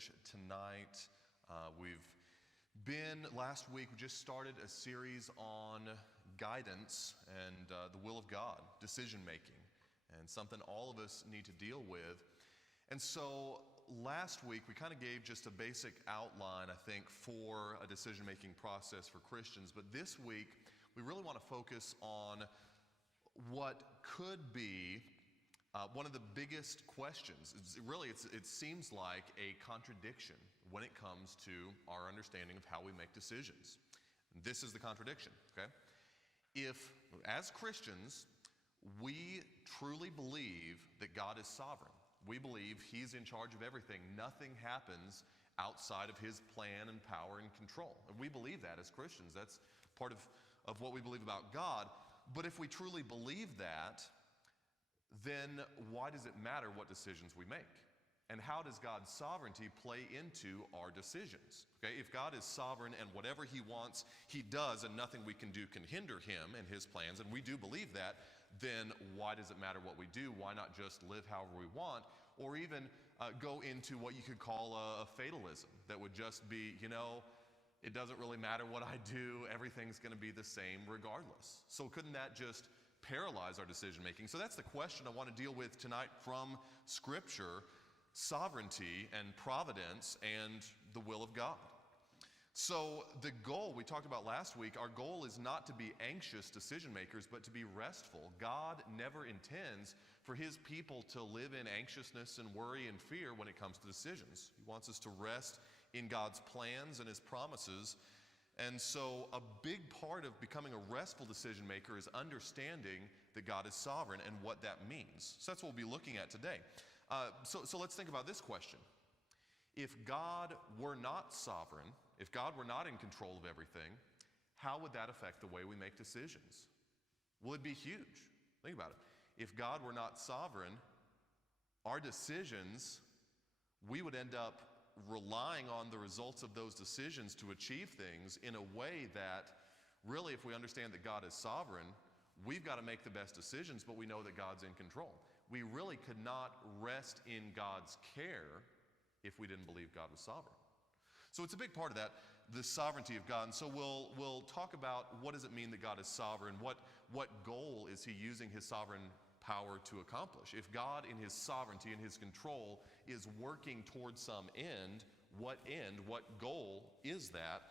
message tonight. Last week, we just started a series on guidance and the will of God, decision making, and something all of us need to deal with. And so last week, we kind of gave just a basic outline, I think, for a decision making process for Christians. But this week, we really want to focus on what could be one of the biggest questions. It seems like a contradiction when it comes to our understanding of how we make decisions. And this is the contradiction, okay? If, as Christians, we truly believe that God is sovereign, we believe He's in charge of everything, nothing happens outside of His plan and power and control. And we believe that as Christians. That's part of what we believe about God. But if we truly believe that, then why does it matter what decisions we make? And how does God's sovereignty play into our decisions? Okay, if God is sovereign and whatever He wants, He does, and nothing we can do can hinder Him and His plans, and we do believe that, then why does it matter what we do? Why not just live however we want? Or even go into what you could call a fatalism that would just be, it doesn't really matter what I do, everything's going to be the same regardless. So couldn't that just paralyze our decision making? So that's the question I want to deal with tonight from Scripture: sovereignty and providence and the will of God. So the goal we talked about last week, our goal is not to be anxious decision makers, but to be restful. God never intends for His people to live in anxiousness and worry and fear when it comes to decisions. He wants us to rest in God's plans and His promises. And so a big part of becoming a restful decision maker is understanding that God is sovereign and what that means. So that's what we'll be looking at today. So let's think about this question. If God were not sovereign, if God were not in control of everything, how would that affect the way we make decisions? Well, it'd be huge. Think about it. If God were not sovereign, our decisions, we would end up relying on the results of those decisions to achieve things in a way that really, if we understand that God is sovereign, we've got to make the best decisions, but we know that God's in control. We really could not rest in God's care if we didn't believe God was sovereign. So it's a big part of that, the sovereignty of God. And so we'll talk about what does it mean that God is sovereign, what goal is He using His sovereign power to accomplish. If God in His sovereignty and His control is working towards some end, what goal is that?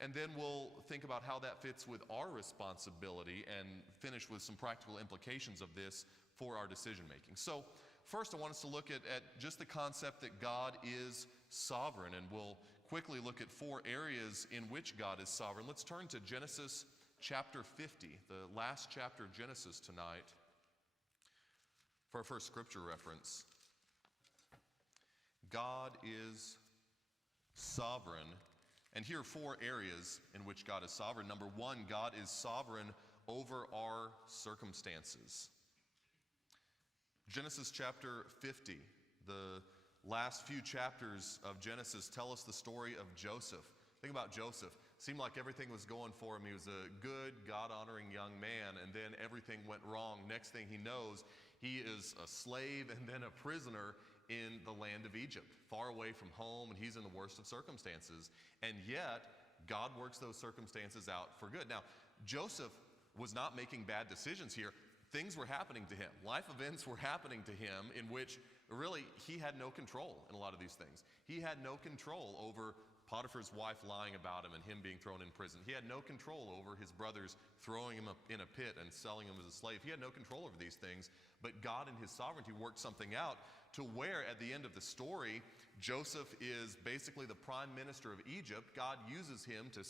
And then we'll think about how that fits with our responsibility and finish with some practical implications of this for our decision making. So first, I want us to look at just the concept that God is sovereign, and we'll quickly look at 4 areas in which God is sovereign. Let's turn to Genesis chapter 50, the last chapter of Genesis tonight, for our first scripture reference. God is sovereign, and here are 4 areas in which God is sovereign. Number 1, God is sovereign over our circumstances. Genesis chapter 50, the last few chapters of Genesis tell us the story of Joseph. Think about Joseph. Seemed like everything was going for him. He was a good, God-honoring young man, and then everything went wrong. Next thing he knows, he is a slave and then a prisoner in the land of Egypt, far away from home, and he's in the worst of circumstances. And yet, God works those circumstances out for good. Now, Joseph was not making bad decisions here. Things were happening to him. Life events were happening to him in which really he had no control in a lot of these things. He had no control over Potiphar's wife lying about him and him being thrown in prison. He had no control over his brothers throwing him in a pit and selling him as a slave. He had no control over these things, but God in His sovereignty worked something out to where at the end of the story, Joseph is basically the prime minister of Egypt. God uses him to